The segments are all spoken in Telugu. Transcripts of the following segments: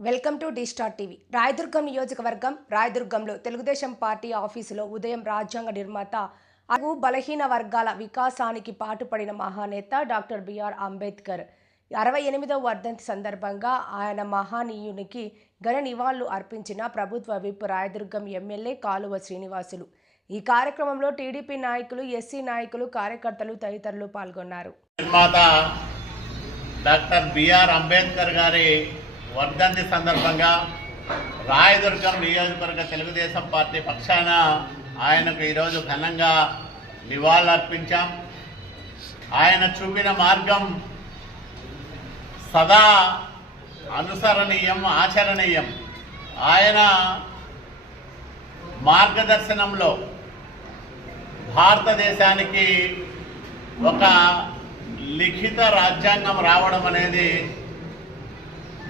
Welcome to the star TV. Rayadurgam నియోజకవర్గం రాయదుర్గంలో తెలుగుదేశం పార్టీ ఆఫీసులో ఉదయం రాజ్యాంగ నిర్మాత అగు బలహీన వర్గాల వికాసానికి పాటుపడిన మహానేత డాక్టర్ బిఆర్ అంబేద్కర్ 68వ వర్ధంతి సందర్భంగా ఆయన మహానీయునికి ఘన నివాళులు అర్పించిన ప్రభుత్వ విప్ రాయదుర్గం ఎమ్మెల్యే కాలువ శ్రీనివాసులు. ఈ కార్యక్రమంలో టీడీపీ నాయకులు, ఎస్సీ నాయకులు, కార్యకర్తలు తదితరులు పాల్గొన్నారు. నిర్మాత డాక్టర్ బిఆర్ అంబేద్కర్ గారి వర్ధంతి సందర్భంగా రాయదుర్గం నియోజకవర్గ తెలుగుదేశం పార్టీ పక్షాన ఆయనకు ఈరోజు ఘనంగా నివాళులర్పించాం. ఆయన చూపిన మార్గం సదా అనుసరణీయం, ఆచరణీయం. ఆయన మార్గదర్శనంలో భారతదేశానికి ఒక లిఖిత రాజ్యాంగం రావడం అనేది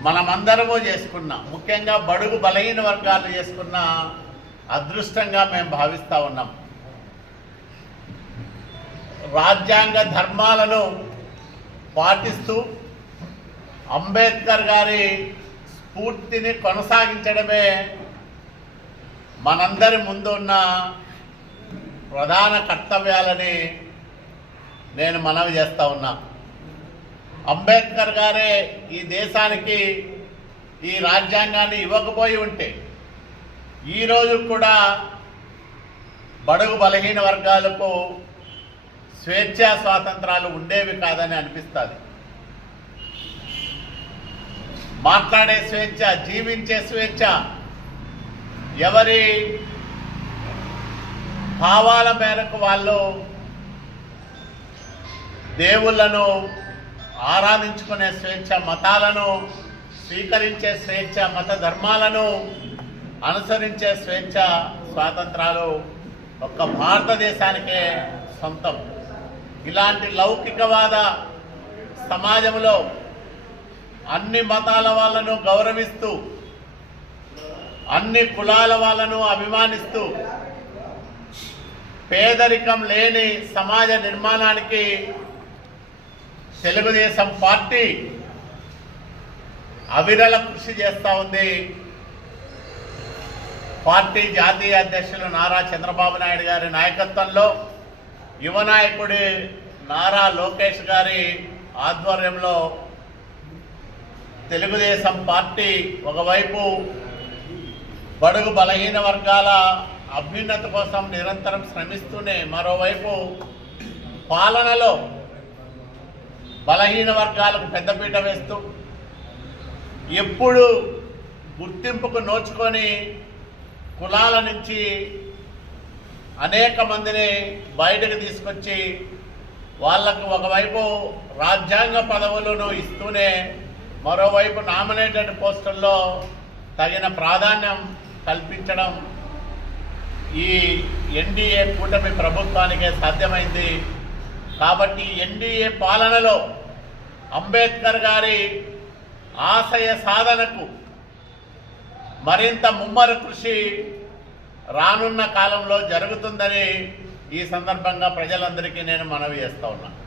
మనమందరము చేసుకున్నాం. ముఖ్యంగా బడుగు బలహీన వర్గాలు చేసుకున్న అదృష్టంగా మేము భావిస్తూ ఉన్నాం. రాజ్యాంగ ధర్మాలను పాటిస్తూ అంబేద్కర్ గారి స్ఫూర్తిని కొనసాగించడమే మనందరి ముందు ఉన్న ప్రధాన కర్తవ్యాలని నేను మనవి చేస్తూ ఉన్నా. అంబేద్కర్ గారే ఈ దేశానికి ఈ రాజ్యాంగాన్ని ఇవ్వకపోయి ఉంటే ఈరోజు కూడా బడుగు బలహీన వర్గాలకు స్వేచ్ఛా స్వాతంత్రాలు ఉండేవి కాదని అనిపిస్తుంది. మాట్లాడే స్వేచ్ఛ, జీవించే స్వేచ్ఛ, ఎవరి భావాల మేరకు వాళ్ళు దేవుళ్లను ఆరాధించుకునే స్వేచ్ఛ, మతాలను స్వీకరించే స్వేచ్ఛ, మత ధర్మాలను అనుసరించే స్వేచ్ఛ, స్వాతంత్రాలు ఒక్క భారతదేశానికే సొంతం. ఇలాంటి లౌకికవాద సమాజంలో అన్ని మతాల వాళ్ళను గౌరవిస్తూ, అన్ని కులాల వాళ్ళను అభిమానిస్తూ, పేదరికం లేని సమాజ నిర్మాణానికి తెలుగుదేశం పార్టీ అవిరళ కృషి చేస్తూ ఉంది. పార్టీ జాతీయ అధ్యక్షులు నారా చంద్రబాబు నాయుడు గారి నాయకత్వంలో, యువ నాయకుడి నారా లోకేష్ గారి ఆధ్వర్యంలో తెలుగుదేశం పార్టీ ఒకవైపు బడుగు బలహీన వర్గాల అభ్యున్నతి కోసం నిరంతరం శ్రమిస్తూనే, మరోవైపు పాలనలో బలహీన వర్గాలకు పెద్దపీట వేస్తూ, ఎప్పుడు గుర్తింపుకు నోచుకొని కులాల నుంచి అనేక మందిని బయటకు తీసుకొచ్చి వాళ్లకు ఒకవైపు రాజ్యాంగ పదవులను ఇస్తూనే, మరోవైపు నామినేటెడ్ పోస్టుల్లో తగిన ప్రాధాన్యం కల్పించడం ఈ ఎన్డీఏ కూటమి ప్రభుత్వానికే సాధ్యమైంది. కాబట్టి ఎన్డీఏ పాలనలో అంబేద్కర్ గారి ఆశయ సాధనకు మరింత ముమ్మర కృషి రానున్న కాలంలో జరుగుతుందని ఈ సందర్భంగా ప్రజలందరికీ నేను మనవి చేస్తూ ఉన్నాను.